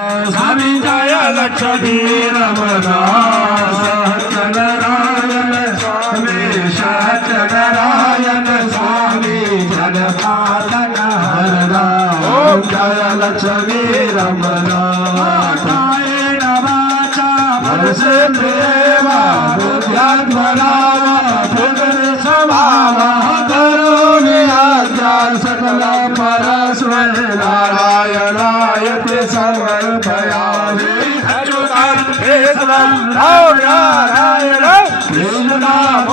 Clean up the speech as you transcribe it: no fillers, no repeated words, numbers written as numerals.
स्वामी जय लक्ष्मी रमणा सत्यनारायण स्वामी सत्यनारायण स्वामी जगपालन हरदा ओम जय लक्ष्मी रमणा कायेन वाचा मनसेन्द्रियेवा बुद्ध्यात्मना स्वभावा करोमि आज्ञा सकल परस्मै नारायणायते समर्पयामि अच्युतं केशवं राम नारायणं कृष्णं